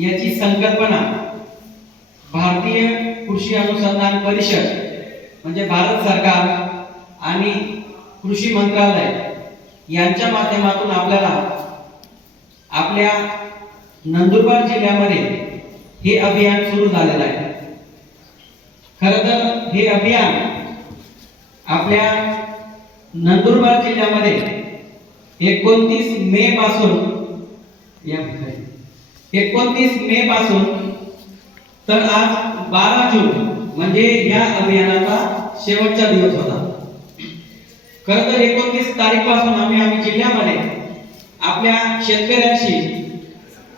याची संकल्पना भारतीय कृषी अनुसंधान परिषद म्हणजे भारत सरकार आणि कृषी मंत्रालय यांच्या माध्यमातून आपल्याला आपल्या नंदुरबार जिल्ह्यामध्ये हे अभियान सुरू झालेलं आहे। खरं तर हे अभियान आपल्या नंदुरबार जिल्ह्यामध्ये 29 मे पासून 29 मे पासून तर आज 12 जून म्हणजे या अभियानाचा शेवटचा दिवस होता। खरं तर 29 तारीख पासून आम्ही जिल्ह्यामध्ये आपल्या शेतकऱ्यांशी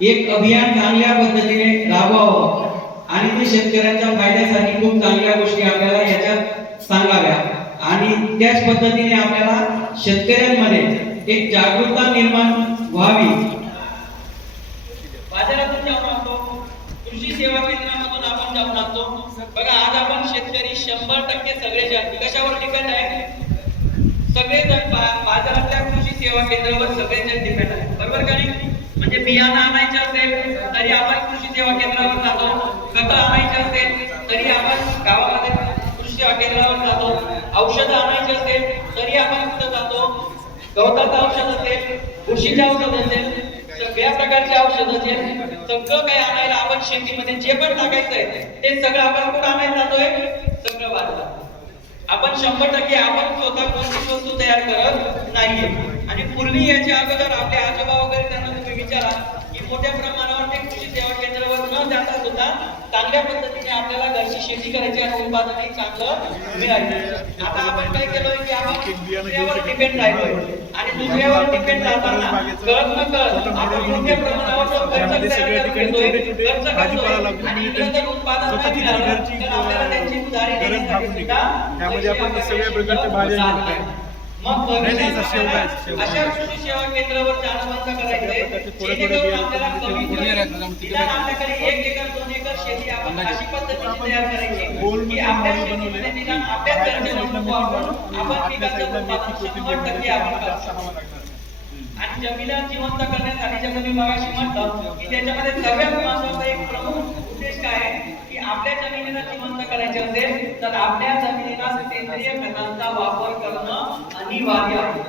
एक अभियान चांगल्या पद्धतीने राबवावं आणि ते शेतकऱ्यांच्या फायद्यासाठी खूप चांगल्या गोष्टी आपल्याला याच्यात सांगाव्या आणि त्याच पद्धतीने आपल्याला शेतकऱ्यांमध्ये एक जागरूकता निर्माण व्हावी। बाजारातून जाऊन आणतो, कृषी सेवा केंद्रामधून आपण जाऊन आणतो। बघा आज आपण शेतकरी 100% सगळेजण कशावर डिपेंड आहे? सगळेजण बाजारातल्या कृषी सेवा केंद्रावर सगळेजण डिपेंड आहे, बरोबर का नाही? म्हणजे बियाणं आणायचं असेल तरी आपण कृषी सेवा केंद्रावर जातो, खतं आणायचं असेल तरी आपण गावामध्ये कृषी सेवा केंद्रावर जातो, औषधं आणायची असेल तरी आपण कुठं जातो? गवताचं औषध असेल, बुरशीचं औषध असेल, सगळ्या प्रकारचे औषध असेल, सगळं काही आणायला आपण शेतीमध्ये जे पण टाकायचं आहे ते सगळं आपण कुठं आणायला जातोय? सगळं बाजारात। आपण 100% आपण स्वतः कोणतीच वस्तू तयार करत नाहीये। आणि पूर्वी याच्या अगोदर आपले आजोबा वगैरे त्यांना तुम्ही विचारा की मोठ्या प्रमाणावर ते कृषी सेवा केंद्रावर न जाता सुद्धा चांगल्या पद्धतीने आपल्याला घरची शेती करायची आणि उत्पादनही चांगलं मिळायचं। आता आपण काय केलोय की आपण दुसऱ्यावर डिपेंड राहिलोय आणि दुसऱ्यावर डिपेंड राहताना कळत न कळत आपण मोठ्या प्रमाणावर खर्च तयार करतोय, खर्च करतोय आणि इकडे जर उत्पादन नाही मिळालं तर आपल्याला त्याची उधारी देण्यासाठी सुद्धा त्यामध्ये आपण सगळ्या प्रकारच्या भाज्या घेतोय। मग अशा कृषी सेवा केंद्रावर जाणं बंद करायचंय जेणेकरून आपल्याला कमी निदान आपल्याकडे 1 एकर 2 एकर शेती आपण अशी पद्धतीने तयार करायची की आपल्या शेतीमध्ये निदान आपल्याच घरच्या वस्तू वापरून आपण पिकाचं उत्पादन 100% आपण करू। आणि जमिनीला जिवंत करण्यासाठी जसं मी मगाशी म्हटलं की त्याच्यामध्ये सगळ्यात महत्त्वाचा एक प्रमुख उद्देश काय आहे की आपल्या जमिनीला जिवंत करायचे असेल तर आपल्या जमिनीला सेंद्रिय खतांचा वापर करणं अनिवार्य आहे।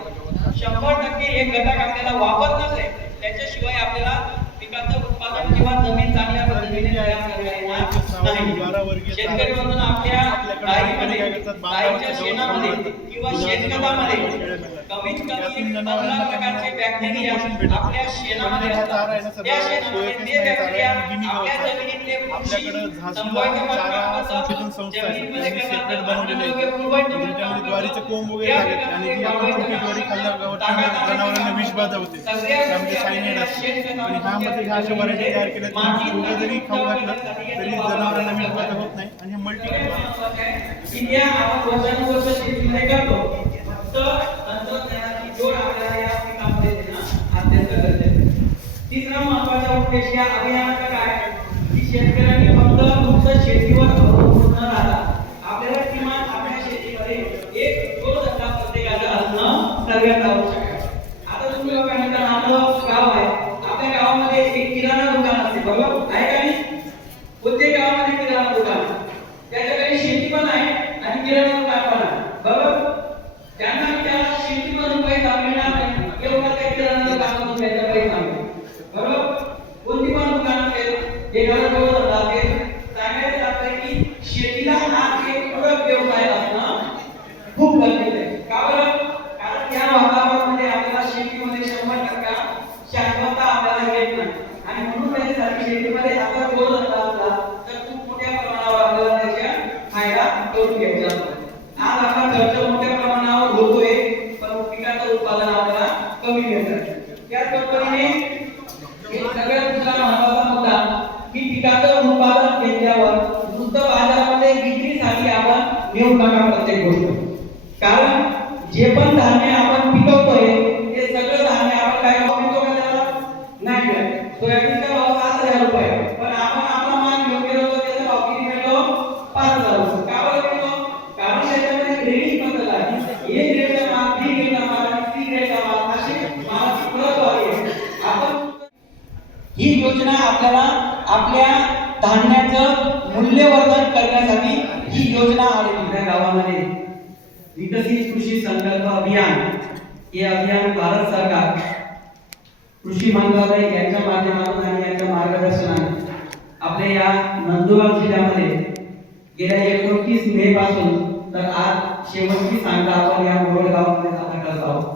100% एक घटक आपल्याला वापरणंच आहे, त्याच्याशिवाय आपल्याला पिकाचं उत्पादन किंवा जमीन चांगल्या पद्धतीने तयार करता येणार नाही। शेतकरी म्हणून आपल्या गायीच्या शेणामध्ये किंवा शेणखतामध्ये कमीत कमी 15 प्रकारचे बॅक्टेरिया आपल्या शेणामध्ये असतात। त्या शेणामध्ये ते बॅक्टेरिया आपल्या जमिनीतले बुरशी संपवायचं काम जमिनीमध्ये सेपरेट बनवलेले त्याच्यामध्ये ज्वारीचं कोंब वगैरे लागत आणि जी आपण छोटी ज्वारी खाल्ल्यावर जनावरांना विषबाधा होते, त्यामध्ये सायनाइड असते। आणि ह्यामध्ये ह्या अशा व्हरायटी तयार केल्या तर जरी खाऊ घातलं तरी जनावरांना विषबाधा होत नाही आणि हे मल्टी इंडिया आपण वर्षानुवर्ष शेतीमध्ये करतो, फक्त तंत्रज्ञानाची जोड आपल्याला या पिकामध्ये देणं अत्यंत गरजेचं आहे। तिसरा महत्त्वाचा उद्देश या अभियानाचा काय की शेतकऱ्यांनी फक्त नुसतं शेतीवर अवलंबून न राहता आपल्याला किमान आपल्या शेतीमध्ये एक जोडधंदा प्रत्येकाला असणं सर्वात आवश्यक आहे। आता तुम्ही बघा मित्रांनो, आपलं गाव आहे, आपल्या गावामध्ये एक किराणा दुकान असते, बरोबर आहे का नाही? प्रत्येक गावामध्ये किराणा दुकान, त्याच्याकडे शेती पण आहे आणि किराणा दुकान पण आहे, बरोबर? त्यांना त्या शेतीमधून पैसा मिळणार नाही, एवढा त्या किराणा दुकानातून त्याचा पैसा मिळेल, बरोबर? कोणती पण दुकान असेल, एखादा जोडधंदा असेल, सांगायचं जातंय की शेतीला आज एक पूरक व्यवसाय असणं खूप गरजेचं आहे। का बरं? कारण या वातावरणामध्ये आपल्याला शेतीमध्ये 100% शाश्वतता आपल्याला येत नाही आणि म्हणून त्याच्यासाठी शेतीमध्ये असा जोडधंदा असला तर खूप मोठ्या प्रमाणावर आपल्याला त्याचा फायदा करून घ्यायचा असतो। आज आपला खर्च मोठ्या प्रमाणावर होतोय पण पिकाचं उत्पादन आपल्याला कमी मिळतं। त्याच पद्धतीने एक सगळ्यात दुसरा महत्त्वाचा मुद्दा की पिकाचं उत्पादन घेतल्यावर नुसतं बाजारामध्ये विक्रीसाठी आपण नेऊन टाका प्रत्येक गोष्ट, कारण जे पण धान्य आपण पिकवतोय ते सगळं धान्य आपण काय पिकवतो का त्याला नाही मिळत। सोयाबीनचा भाव 7,000 रुपये पण आपण आपला माल घेऊन गेलो तर त्याचा भाव किती मिळतो? 5,000 रुपये। का बरं मिळतो? कारण त्याच्यामध्ये ग्रेडिंग बदल आहे, ए ग्रेडचा माल, बी ग्रेडचा माल आणि सी ग्रेडचा माल असे मालाची प्रत आहे। आपण ही योजना आपल्याला आपल्या धान्याचं मूल्यवर्धन करण्यासाठी ही योजना आलेली आहे गावामध्ये. विकसित कृषी संकल्प अभियान हे अभियान भारत सरकार कृषी मंत्रालय यांच्या माध्यमातून आणि यांच्या मार्गदर्शनाने आपल्या या नंदुरबार जिल्ह्यामध्ये गेल्या 29 मे पासून तर आज शेवटची सांगता आपण या मोहोळ गावामध्ये आता करत आहोत.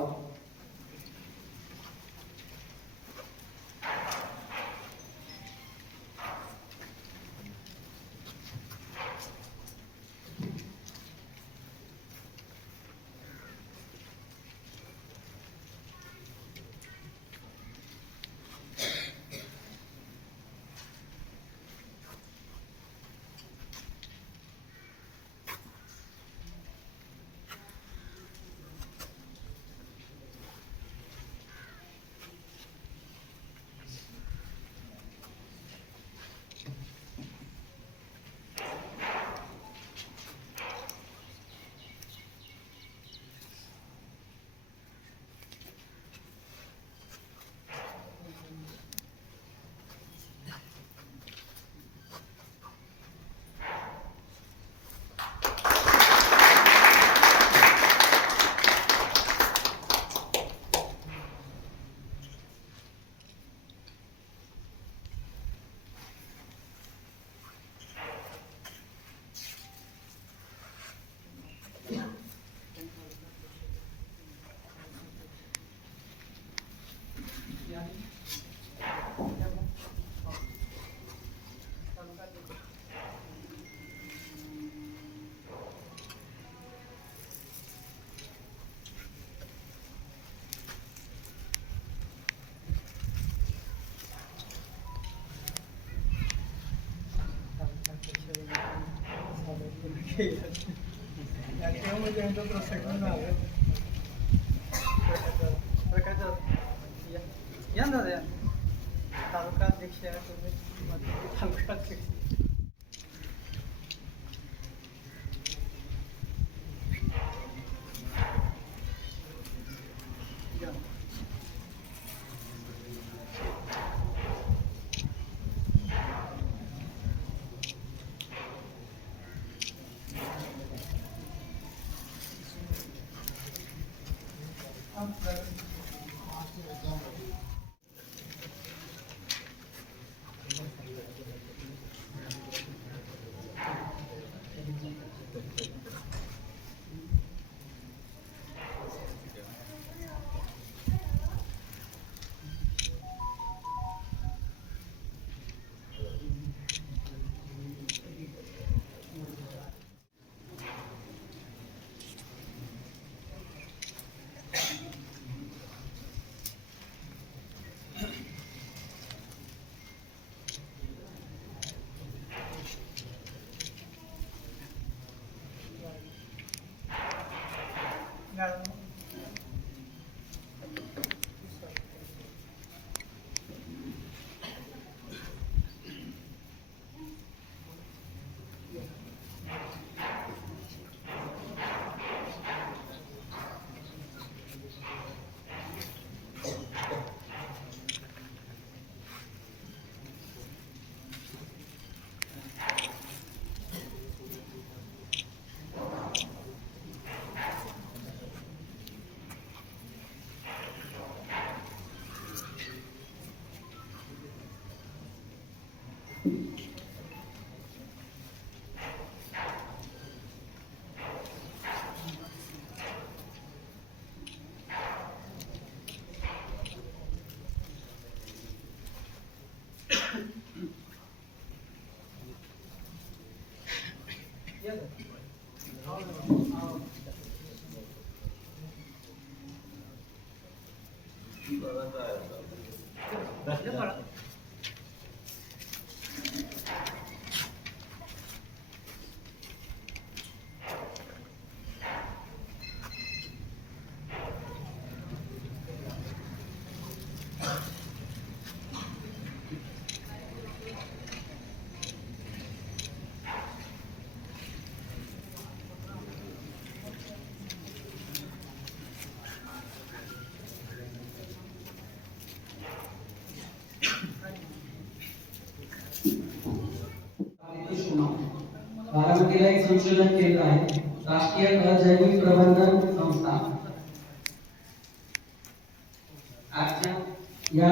तालुकाध्यक्ष तालुकाध्यक्ष संशोधन केंद्र आहे, राष्ट्रीय अजैविक प्रबंधन संस्था। आजच्या या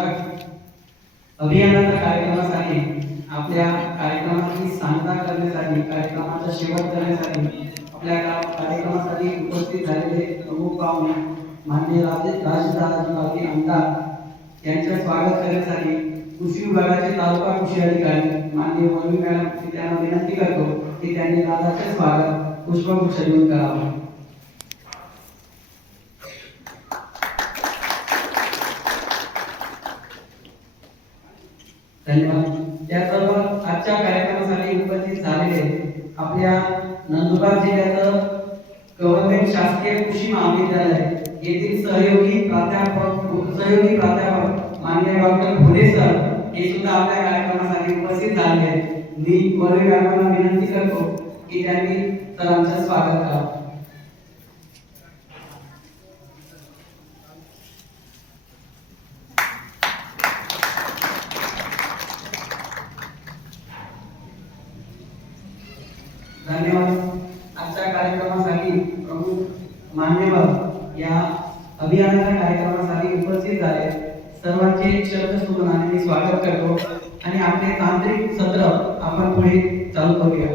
अभियानाच्या कार्यक्रमासाठी आपल्या कार्यक्रमाची सांगता करण्यासाठी, कार्यक्रमाचा शेवट करण्यासाठी आपल्या कार्यक्रमासाठी उपस्थित झालेले प्रमुख पाहुणे माननीय राजदादाजी आमदार यांचे स्वागत करण्यासाठी कृषी विभागाचे तालुका कृषी अधिकारी माननीय वनवी मॅडम त्यांना विनंती करतो की त्यांनी दादाचे स्वागत पुष्पगुच्छ देऊन करावे। धन्यवाद। त्याचबरोबर आजच्या कार्यक्रमासाठी उपस्थित झालेले आपल्या नंदुरबार जिल्ह्याचं गव्हर्नमेंट शासकीय कृषी महाविद्यालय येथील सहयोगी प्राध्यापक माननीय डॉक्टर फुले सर हे सुद्धा आपल्या कार्यक्रमासाठी उपस्थित झाले आहेत। मी वनवी मॅडमला विनंती करतो की त्यांनी सरांचं स्वागत करावं। धन्यवाद। आजच्या कार्यक्रमासाठी प्रमुख मान्यवर या अभियानाच्या कार्यक्रमासाठी उपस्थित झाले सर्वांचे शब्दसुमनाने मी स्वागत करतो आणि आपले तांत्रिक सत्र आपण पुढे चालू करूया।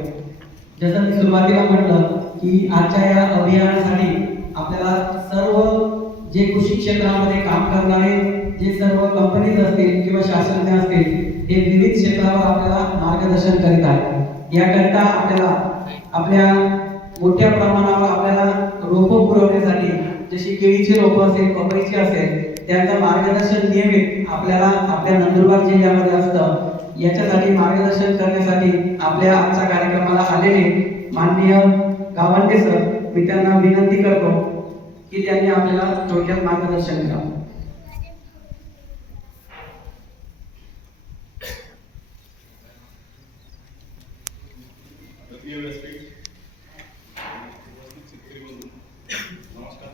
जसं मी सुरुवातीला म्हटलं की आजच्या या अभियानासाठी आपल्याला सर्व जे कृषी क्षेत्रामध्ये काम करणारे जे सर्व कंपनीज असतील किंवा शासकीय असतील हे विविध क्षेत्रावर आपल्याला मार्गदर्शन करीत आहेत। याकरिता आपल्या मोठ्या प्रमाणावर आपल्याला रोपं पुरवण्यासाठी जशी केळीची रोपं असेल, पपईची असेल, त्यांचं मार्गदर्शन नियमित आपल्याला आपल्या नंदुरबार जिल्ह्यामध्ये असतं। याच्यासाठी मार्गदर्शन करण्यासाठी आपल्या आजच्या कार्यक्रमाला आलेले माननीय गावंडे सर मी त्यांना विनंती करतो की त्यांनी आपल्याला थोडक्यात मार्गदर्शन करावं। नमस्कार।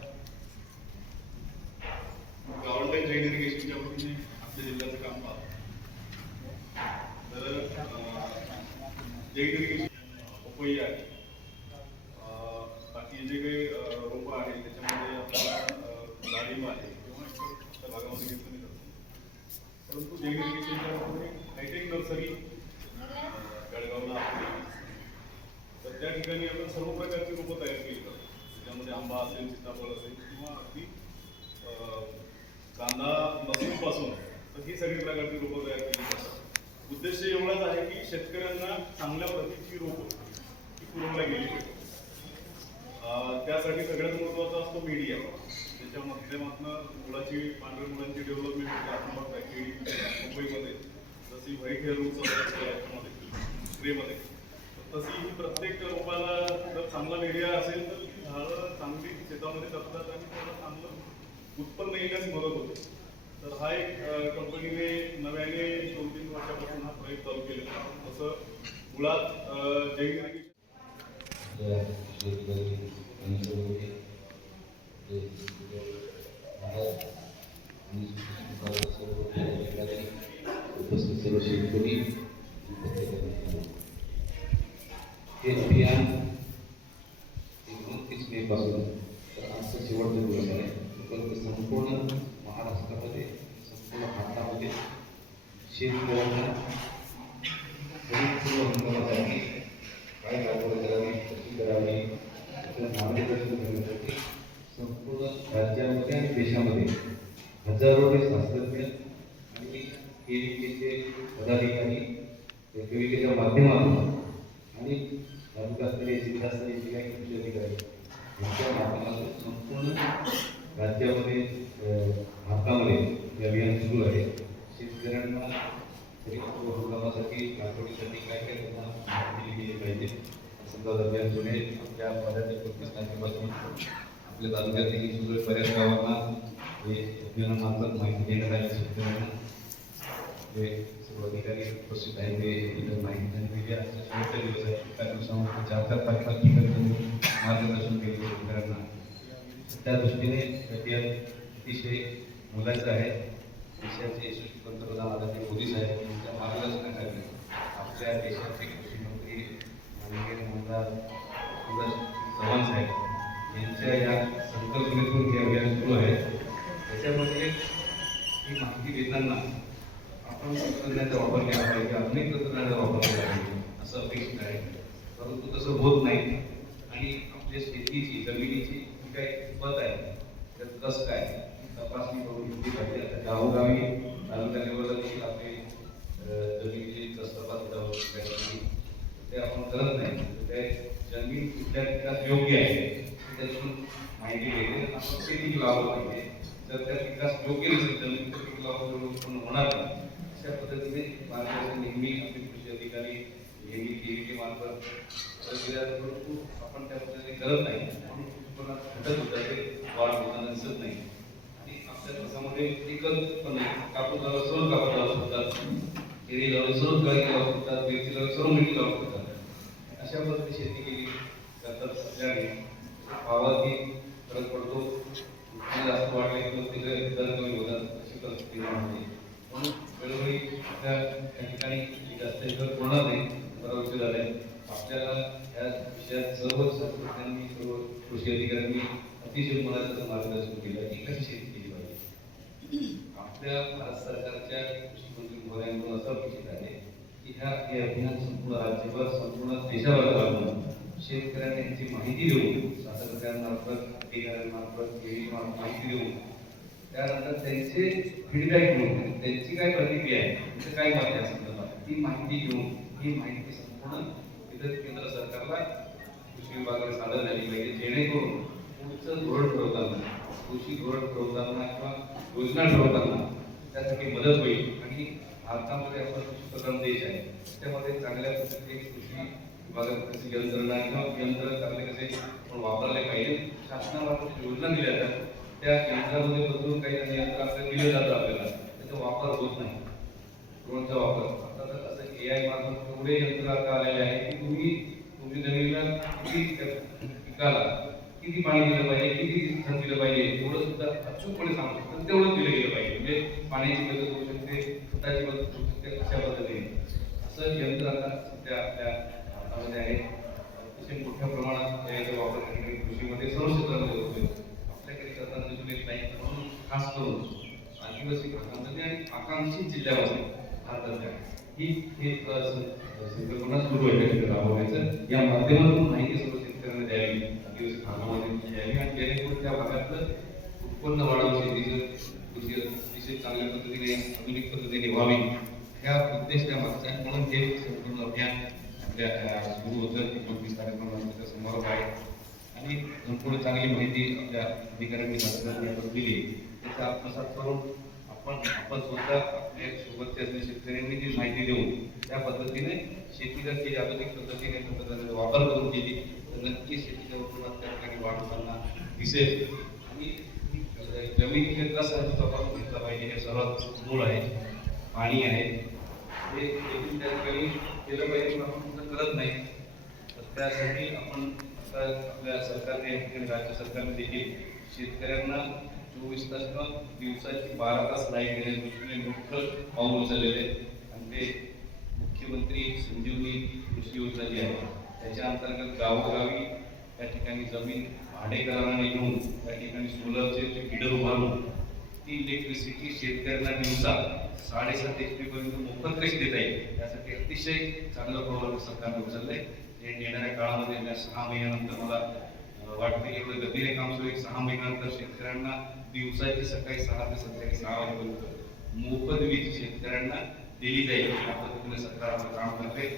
गावंडे जैन इरिगेशनच्या वतीने आपल्या जिल्ह्याचं काम पाहतो। तर जैन इरिगेशन पपई आहे, बाकी जे काही रोपं आहेत त्याच्यामध्ये आपल्याला डाळिंब आहे किंवा त्या भागामध्ये घेतलं नाही जातं। परंतु जैन इरिगेशनच्या वतीने हायटेक नर्सरी गडगावला आहे, तर त्या ठिकाणी आपण सर्व प्रकारची रोपं तयार केली जातात। त्यामध्ये आंबा असेल, सीताफळ असेल किंवा अगदी कांदा लसूणपासून तर ही सगळी प्रकारची रोपं तयार केली जातात। उद्देश एवढाच आहे की शेतकऱ्यांना चांगल्या प्रतीची रोपं ही पुरवल्या गेली पाहिजे। त्यासाठी सगळ्यात महत्त्वाचा असतो मीडिया, त्याच्या माध्यमातून मुलाची पांढऱ्या मुलांची डेव्हलपमेंट होते। आपण बघताय केळी पपईमध्ये जशी व्हाईट हेअर रूट्स याच्यामध्ये स्प्रेमध्ये, तशी ही प्रत्येक रोपाला जर चांगला मीडिया असेल तर झाडं चांगली शेतामध्ये जगतात आणि त्याला चांगलं उत्पन्न येण्यास मदत होते। तर हा एक कंपनीने नव्याने 2-3 वर्षापासून हा प्रयोग चालू केलेला आहे। तसं मुळात जैन उपस्थित सर्व शेतकरी हे अभियान 29 मे पासून तर आजचा शेवटचा दिवस आहे, पण संपूर्ण महाराष्ट्रामध्ये संपूर्ण भारतामध्ये शेतकऱ्यांना पूर्व हंगामासाठी काय लागवड करावी, कशी करावी त्याचं मार्गदर्शन करण्यासाठी संपूर्ण राज्यामध्ये आणि देशामध्ये हजारो शास्त्रज्ञ आणि केविकेचे पदाधिकारी केविकेच्या माध्यमातून आणि तालुकास्तरीय जिल्हास्तरीय जे काही कृषी अधिकारी यांच्या माध्यमातून संपूर्ण राज्यामध्ये भारतामध्ये हे अभियान सुरू आहे। शेतकऱ्यांना हंगामासाठी लागवडीसाठी काय काय त्यांना माहिती दिली पाहिजे असं अभियान सुरू आहे। त्या 15-21 तारखेपासून आपल्या तालुक्यातील सुरू बऱ्याच गावांना हे अभियानामार्फत माहिती देण्यात आली। शेतकऱ्यांना जे सर्व अधिकारी उपस्थित आहेत ते माहिती त्यांनी दिली। आजचा शेवटचा दिवस आहे, त्या दिवसामध्ये 4-5 ठिकाणी मार्गदर्शन केले शेतकऱ्यांना। त्या दृष्टीने अभियान अतिशय मोलाचं आहे। देशाचे यशस्वी पंतप्रधान आदरणीय मोदी साहेब यांच्या मार्गदर्शनाखाली आपल्या देशाचे कृषी मंत्री माननीय आमदार चव्हाण साहेब यांच्या या संकल्पनेतून हे अभियान सुरू आहे. त्याच्यामध्ये ही माहिती देताना आपण तंत्रज्ञानाचा वापर केला पाहिजे, आधुनिक तंत्रज्ञानाचा वापर केला पाहिजे असं अपेक्षित आहे. परंतु तसं होत नाही आणि आपल्या शेतीची जमिनीची जी काही किंमत आहे त्यात कसं काय तपासणी करून घेतली पाहिजे. आता गावोगावी तालुका लेवलला देखील आपले जमिनीची तपासणी ते आपण करत नाही. ते जमीन कुठल्या पिकात योग्य आहे त्यातून माहिती घ्यायची, आपण ते पीक लावलं पाहिजे. जर त्या पिकास योग्य नसेल जमीन तर पीक लावून उत्पन्न होणार नाही. अशा पद्धतीने मार्गदर्शन नेहमी आपले कृषी अधिकारी नेहमी केव्हीके मार्फत परंतु आपण त्या पद्धतीने करत नाही म्हणून उत्पन्नात घटक होतात, ते वाढ होताना दिसत नाही. आणि आपल्या देशामध्ये एकच पण कापूस लावला सर्व कापूस लावू शकतात, केळी लावली सर्व केळी लावू शकतात, मिरची लावली सर्व मिरची लावू शकतात. अशा पद्धतीने शेती केली करतात असल्याने भावाची फरक पडतो. उत्पन्न जास्त वाढले किंवा तिथे दर कमी होतात अशी परिस्थिती होते. म्हणून वेळोवेळी त्या ठिकाणी जास्त दर होणार नाही. बरा विषय झाला आहे. आपल्याला या विषयात सर्व शास्त्रज्ञांनी सर्व कृषी अधिकाऱ्यांनी अतिशय मनाचं मार्गदर्शन केलं की कशी शेती केली पाहिजे. आपल्या भारत सरकारच्या कृषी मंत्री महोदयांकडून असं अपेक्षित आहे की हे अभियान संपूर्ण राज्यभर संपूर्ण देशावर राबवून शेतकऱ्यांना याची माहिती देऊन शास्त्रज्ञांमार्फत अधिकाऱ्यांमार्फत माहिती देऊन त्यानंतर त्यांचे फीडबॅक घेऊन त्यांची काय प्रतिक्रिया आहे त्याचं काय मत आहे संदर्भात ती माहिती घेऊन ही माहिती संपूर्ण केंद्र सरकारला कृषी विभागाला सादर झाली पाहिजे, जेणेकरून पुढचं धोरण ठरवताना कृषी धोरण ठरवताना किंवा योजना ठरवताना त्यासाठी मदत होईल. आणि भारतामध्ये आपण कृषीप्रधान देश आहे, त्यामध्ये चांगल्या पद्धतीने कृषी विभागात यंत्रणा किंवा यंत्र चांगले कसे आपण वापरले पाहिजे. शासनामार्फत योजना दिल्या जातात, त्या यंत्रामध्ये बदलून काही यंत्र आपल्याला दिलं जातं, आपल्याला त्याचा वापर होत नाही. ड्रोनचा वापर आता तर असं AI मार्फत एवढे यंत्र आता आलेले आहे की तुम्ही तुमच्या जमिनीला किती पिकाला किती पाणी दिलं पाहिजे, किती खत दिलं पाहिजे एवढं सुद्धा अचूकपणे सांगू शकतात. तेवढंच दिलं गेलं पाहिजे. म्हणजे पाण्याची बचत होऊ शकते, खताची बचत होऊ शकते. अशा पद्धतीने असं यंत्र आता सध्या आपल्या भारतामध्ये आहे. अतिशय मोठ्या प्रमाणात याचा वापर कृषीमध्ये सर्व क्षेत्रामध्ये होतोय. आपल्याकडे करताना दिसून येत नाही. म्हणून खास करून आदिवासी भागामध्ये आणि आकांक्षित जिल्ह्यामध्ये भारताच्या ही संकल्पना सुरू आहे राबवायचं. या माध्यमातून माहिती सर्व शेतकऱ्यांना द्यावी, आदिवासी भागामध्ये द्यावी आणि जेणेकरून त्या भागातलं उत्पन्न वाढवून शेतीचं अतिशय चांगल्या पद्धतीने आधुनिक पद्धतीने व्हावी ह्या उद्देश त्या मागचा आहे. म्हणून हे संपूर्ण अभियान आपल्या सुरू होतं. 29 तारखेला समारोप आहे आणि संपूर्ण चांगली माहिती आपल्या अधिकाऱ्यांनी शासनाने दिली. त्याचा आत्मसात करून आपण स्वतः आपल्या सोबतच्या शेतकऱ्यांनी जी माहिती देऊन त्या पद्धतीने शेतीला केली आधुनिक पद्धतीने तंत्रज्ञानाचा वापर करून केली तर नक्कीच शेतीच्या उत्पन्नात त्या ठिकाणी वाढ होताना दिसेल. आणि जमिनीचे कसं तपासून घेतला पाहिजे हे सर्वात मूळ आहे. पाणी आहे हे देखील त्या ठिकाणी केलं पाहिजे, पण आपण तसं करत नाही. तर त्यासाठी आपण आपल्या सरकारने या ठिकाणी राज्य सरकारने देखील शेतकऱ्यांना 24 तास किंवा दिवसाची 12 तास लाईट देण्याच्या दृष्टीने मोठं पाऊल उचललेलं आहे. आणि ते मुख्यमंत्री संजीवनी कृषी योजना जी आहे त्याच्या अंतर्गत गावोगावी त्या ठिकाणी जमीन भाडेकराराने घेऊन त्या ठिकाणी सोलरचे जे फीडर उभारून ती इलेक्ट्रिसिटी शेतकऱ्यांना दिवसा 7.5 HP पर्यंत मोफत कशी देता येईल यासाठी अतिशय चांगलं पाऊल सरकारने उचललंय. हे येणाऱ्या काळामध्ये 6 महिन्यानंतर मला वाटते एवढं गतीने काम सुरू 6 महिन्यानंतर शेतकऱ्यांना दिवसाची सकाळी 6 ते संध्याकाळी 6 वाजेपर्यंत मोफत वीज शेतकऱ्यांना दिली जाईल. या पद्धतीने सरकार आपलं काम करते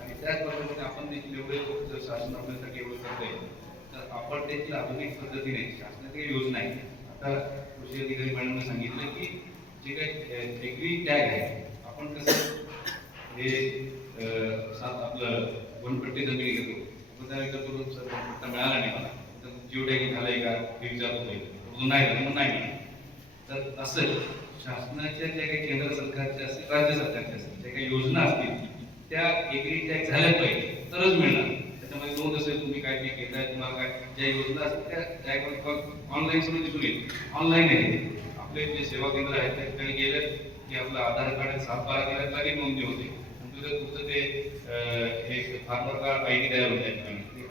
आणि त्याच पद्धतीने आपण देखील एवढे शासन आपल्यासाठी एवढं करतोय तर आपण देखील आधुनिक पद्धतीने शासनाची योजना आहे. आता कृषी अधिकारी मॅडमने सांगितलं की जे काही एग्री टॅग आहे आपण कसं हे आपलं वनपट्टी जमिनी घेतो करून सर पट्टा मिळाला नाही मला तर जिओ टॅगिंग झालंय का हे विचारतो नाही झालं मग नाही. तर असं शासनाच्या ज्या काही केंद्र सरकारच्या असतील राज्य सरकारच्या असतील ज्या काही योजना असतील त्या एग्री टॅग झाल्या पाहिजे तरच मिळणार. त्याच्यामध्ये 2 दिवस तुम्ही काय पीक घेताय तुम्हाला काय ज्या योजना असतील त्या टॅग ऑनलाईन सगळं दिसून येईल. ऑनलाईन आहे आपले जे सेवा केंद्र आहेत त्या ठिकाणी गेलं की आपलं आधार कार्ड 7-12 केल्यात लागेल नोंदणी होते. तुमचं ते एक फार्मर कार्ड ID तयार होते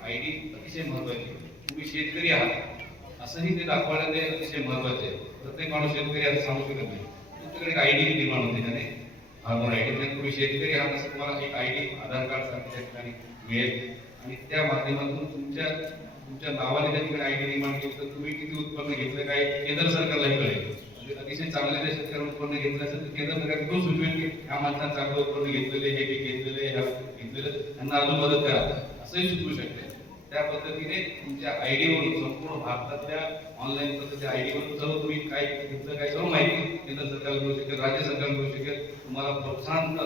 आयडी अतिशय महत्वाची. तुम्ही शेतकरी आहात असंही ते दाखवायला ते अतिशय महत्वाचे आहे. प्रत्येक माणूस शेतकरी असं सांगू शकत नाही. तुमच्याकडे एक आयडी निर्माण होते त्याने फार्मर आयडी. तुम्ही शेतकरी आहात असं तुम्हाला एक आयडी आधार कार्ड सारखं त्या ठिकाणी मिळेल आणि त्या माध्यमातून तुमच्या नावाने त्या ठिकाणी आयडी निर्माण केली तर तुम्ही किती उत्पन्न घेतलं काय केंद्र सरकारलाही कळेल. म्हणजे अतिशय चांगल्या त्या शेतकऱ्यांना उत्पन्न घेतलं असेल तर केंद्र सरकार किंवा सुचवेल की ह्या माणसानं चांगलं उत्पन्न घेतलेले हे पीक घेतलेले ह्या घेतलेलं त्यांना अजून मदत करा असंही सुचवू शकते. त्या पद्धतीने तुमच्या आयडीवरून संपूर्ण भारतातल्या ऑनलाईन पद्धती आयडीवरून सर्व तुम्ही काय घेतलं काय सर्व माहिती केंद्र सरकार मिळू शकेल, राज्य सरकार मिळू शकेल. तुम्हाला प्रोत्साहन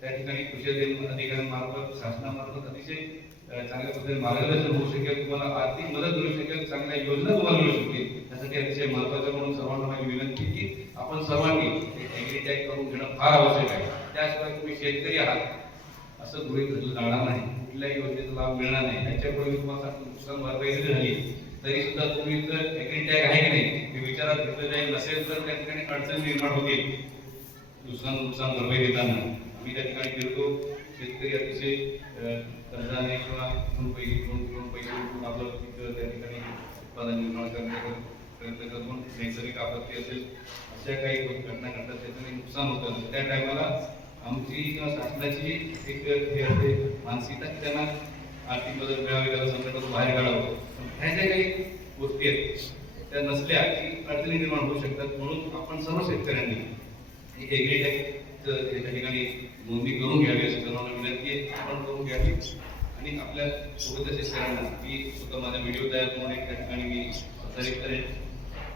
त्या ठिकाणी कृषी अधिकाऱ्यांमार्फत शासनामार्फत अतिशय चांगल्या पद्धतीने मार्गदर्शन होऊ शकेल. तुम्हाला आर्थिक मदत मिळू शकेल, चांगल्या योजना तुम्हाला मिळू शकतील. त्यासाठी अतिशय महत्त्वाचं म्हणून सर्वांना माझी विनंती की आपण सर्वांनी ऍग्री टॅग करून घेणं फार आवश्यक आहे. त्याशिवाय तुम्ही शेतकरी आहात असं गृहीत धरलं जाणार नाही, कुठल्याही योजनेचा लाभ मिळणार नाही. त्याच्यापूर्वी तुम्हाला नुकसान भरपाई जरी झाली तरी सुद्धा तुम्ही जर ऍग्री टॅग आहे की नाही हे विचारात घेतलं जाईल नसेल तर त्या ठिकाणी अडचण निर्माण होतील. नुकसान भरपाई देताना आम्ही त्या ठिकाणी फिरतो, शेतकरी अतिशय कर्जाने किंवा पैसे उठून आपलं पिकं त्या ठिकाणी उत्पादन निर्माण करण्याचा प्रयत्न करतो. नैसर्गिक आपत्ती असेल अशा काही घटना घडतात त्याच्याने नुकसान होतं. त्या टायमाला आमची किंवा शासनाची एक हे असते मानसिकता की त्यांना आर्थिक मदत मिळावी, त्याला संकटातून बाहेर काढावं. ह्या ज्या काही गोष्टी आहेत त्या नसल्या की अडचणी निर्माण होऊ शकतात. म्हणून आपण सर्व शेतकऱ्यांनी ऍग्री टॅग त्या ठिकाणी नोंदणी करून घ्यावी अशी सर्वांना विनंती आहे. आपण करून घ्यावी आणि आपल्या सोबतच्या शेतकऱ्यांना मी स्वतः माझा व्हिडिओ तयार करून एक त्या ठिकाणी मी प्रसारित करेन.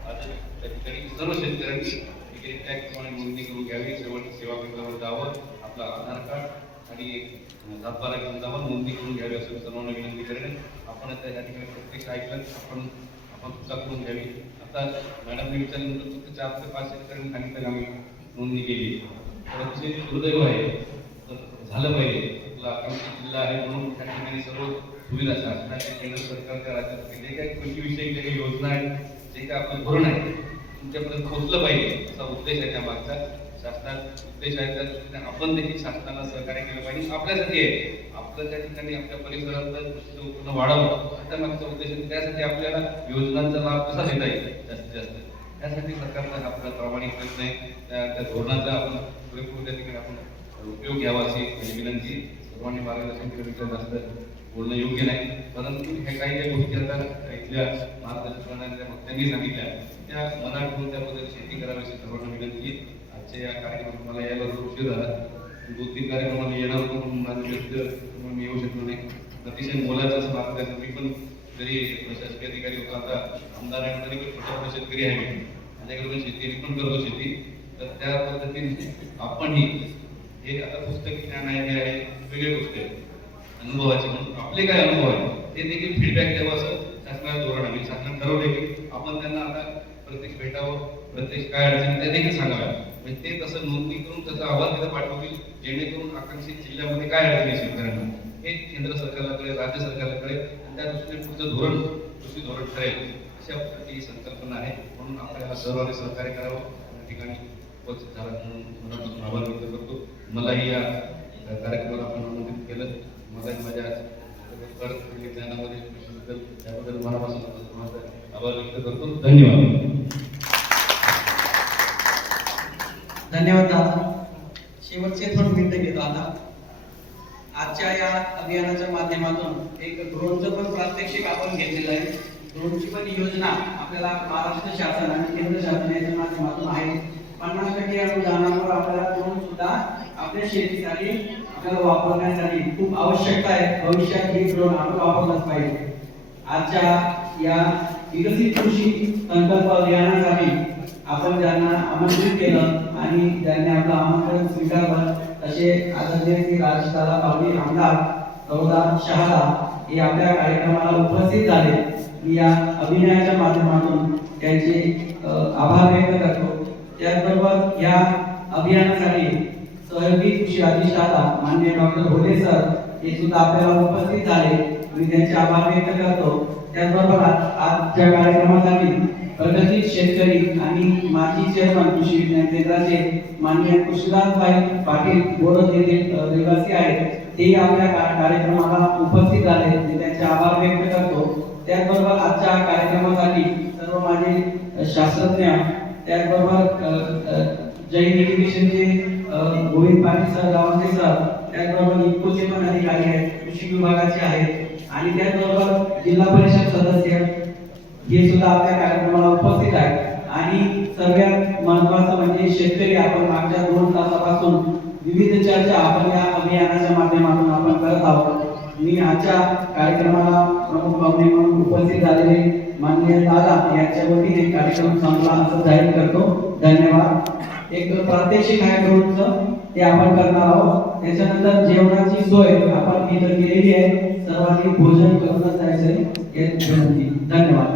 आता त्या ठिकाणी सर्व शेतकऱ्यांनी ऍग्री टॅग प्रमाणे नोंदणी करून घ्यावी. शेवटच्या सेवा केंद्रावर जावं, आपला आधार कार्ड आणि सातबारा घेऊन जावं, नोंदणी करून घ्यावी असं सर्वांना विनंती करेन. आपण त्या ठिकाणी प्रत्यक्ष ऐकलं आपण सुद्धा करून घ्यावी. आता मॅडमने विचारल्यानंतर फक्त 4 ते 5 शेतकऱ्यांनी सांगितलं आम्ही नोंदणी केली. तर ते दुर्दैव आहे, तर झालं पाहिजे. आपला आकांक्षित जिल्हा आहे म्हणून त्या ठिकाणी सर्व सुविधा शासनाच्या केंद्र सरकारच्या राज्यात जे काही कृषीविषयक जे काही योजना आहेत, जे काही आपलं धोरण आहे तुमच्यापर्यंत पोहोचलं पाहिजे असा उद्देश आहे त्या मागचा. शासनाचा उद्देश आहे त्या आपण देखील शासनाला सहकार्य केलं पाहिजे. आपल्यासाठी आहे, आपलं त्या ठिकाणी आपल्या परिसरातलं कृषीचं उत्पन्न वाढावं त्या मागचा उद्देश आहे. त्यासाठी आपल्याला योजनांचा लाभ कसा देता येईल जास्तीत जास्त त्यासाठी सरकारचा आपला प्रामाणिक प्रयत्न आहे. त्या धोरणाचा आपण पुरेपूर त्या ठिकाणी आपण उपयोग घ्यावा अशी माझी विनंती. सर्वांनी मार्गदर्शन केल्यापेक्षा जास्त बोलणं योग्य नाही, परंतु ह्या काही ज्या गोष्टी आता इथल्या मार्गदर्शन करणाऱ्या वक्त्यांनी सांगितल्या त्या मनात ठेवून त्याबद्दल शेती करावी अशी सर्वांना विनंती. आजच्या या कार्यक्रमात मला यायला उशीर झाला. 2-3 कार्यक्रमाला येणार होतो म्हणून माझं व्यस्त मी येऊ शकलो नाही. अतिशय मोलाचं मार्गदर्शन मी पण जरी प्रशासकीय अधिकारी होता आता आमदार आहे तरी पण छोटा शेतकरी आहे मी. माझ्याकडे पण शेती पण करतो शेती. तर त्या पद्धतीने आपणही हे आता पुस्तकी ज्ञान आहे हे आहे वेगळी गोष्ट आहे अनुभवाची. म्हणून आपले काय अनुभव आहे ते देखील फीडबॅक द्यावं असं शासनाचं धोरण आहे. शासनाने ठरवले की आपण त्यांना आता प्रत्यक्ष भेटावं, प्रत्यक्ष काय अडचणी त्या देखील सांगाव्या. म्हणजे ते तसं नोंदणी करून त्याचा अहवाल तिथं पाठवतील जेणेकरून आकांक्षित जिल्ह्यामध्ये काय अडचणी शेतकऱ्यांना हे केंद्र सरकारला कळेल, राज्य सरकारला कळेल आणि त्या दृष्टीने पुढचं धोरण कृषी धोरण ठरेल अशा प्रकारची ही संकल्पना आहे. म्हणून आपल्याला सर्वांनी सहकार्य करावं. त्या ठिकाणी उपस्थित झाला म्हणून मनापासून आभार व्यक्त करतो. मलाही या कार्यक्रमाला आपण आमंत्रित केलं. मलाही माझ्या ज्ञानामध्ये कृषीबद्दल त्याबद्दल मनापासून आभार व्यक्त करतो. धन्यवाद. धन्यवाद दादा. शेवटचे थोडे मिनिटं घेतो आता. आजच्या या अभियानाच्या माध्यमातून एक ड्रोनचं पण प्रात्यक्षिक आपण घेतलेलं आहे. ड्रोनची पण योजना आपल्याला महाराष्ट्र शासन आणि केंद्र शासन याच्या माध्यमातून आहे. 50% अनुदानावर आपल्याला ड्रोन सुद्धा आपल्या शेतीसाठी आपल्याला वापरण्यासाठी खूप आवश्यकता आहे. भविष्यात ही ड्रोन आपण वापरलाच पाहिजे. आजच्या या विकसित कृषी संकल्प अभियानासाठी आपण ज्यांना आमंत्रित केलं आणि ज्यांनी आपलं आमंत्रण स्वीकारलं तसे आदरणीय श्री राजदादा पावडी आमदार सौदा शहाला हे आपल्या कार्यक्रमाला उपस्थित झाले. मी या अभिनयाच्या माध्यमातून त्यांचे आभार व्यक्त करतो. त्याचबरोबर या अभियानासाठी सहयोगी कृषी अधिष्ठाता माननीय डॉक्टर भोले सर हे सुद्धा आपल्याला उपस्थित झाले. मी त्यांचे आभार व्यक्त करतो. त्याचबरोबर आजच्या कार्यक्रमासाठी प्रगतीत शेतकरी आणि माजी चेअरमन कृषी विज्ञान केंद्राचे माननीय कृष्णदास भाई पाटील बोरद येथील रहिवासी आहेत. ते आपल्या कार्यक्रमाला उपस्थित झाले, मी त्यांचे आभार व्यक्त करतो. त्याचबरोबर आजच्या कार्यक्रमासाठी सर्व माझे शास्त्रज्ञ, त्याचबरोबर जैन एज्युकेशनचे गोविंद पाटील सर, गावंडे सर, त्याचबरोबर इफकोचे पण अधिकारी आहेत, कृषी विभागाचे आहेत आणि त्याचबरोबर जिल्हा परिषद सदस्य हे सुद्धा आपल्या कार्यक्रमाला उपस्थित आहेत. आणि सर्वात महत्त्वाचं म्हणजे शेतकरी, आपण मागच्या 2 तासापासून विविध चर्चा आपण या अभियानाच्या माध्यमातून आपण करत आहोत. मी आजच्या कार्यक्रमाला प्रमुख पाहुणे म्हणून उपस्थित झालेले माननीय दादा यांच्या वतीने कार्यक्रम संपला असं जाहीर करतो. धन्यवाद. एक प्रात्यक्षिक आहे ग्रुपचं, ते आपण करणार आहोत. त्याच्यानंतर जेवणाची सोय आपण इथं केलेली आहे, सर्वांनी भोजन करूनच जायचंय याची विनंती. धन्यवाद.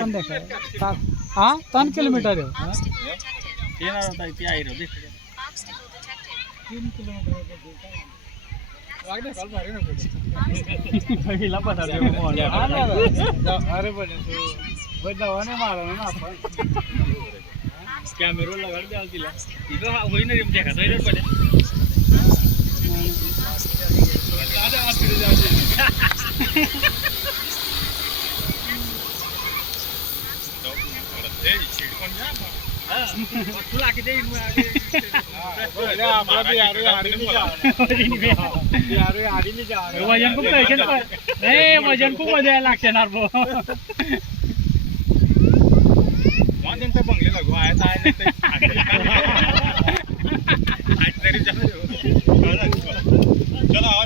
पण देखा हाँ 3 किलोमीटर है 3 किलोमीटर अरे बने मारा ना आपण कॅमेरा लगाड द्याल तिला इथं होईना रे देखा जाईल पडे दादा आज फिर जाऊ ए चिडकोन जा तुला किती बोले आपला भी यार हारी नहीं जा वजन खूप टेन्शन नाही वजन खूप मध्ये लागणार बो त्यांचा बंगले लागू आहे तरी चला हो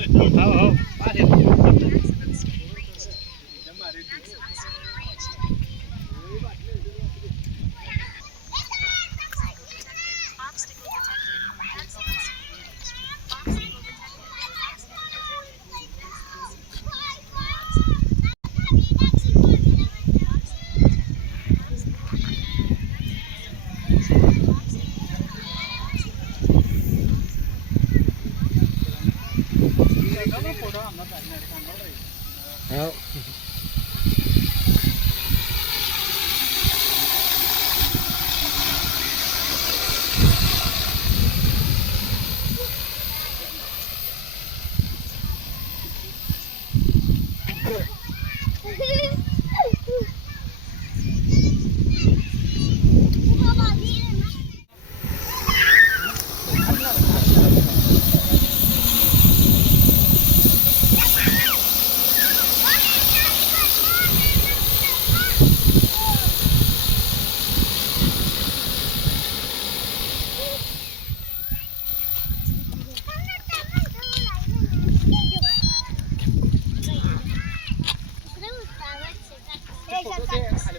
खाली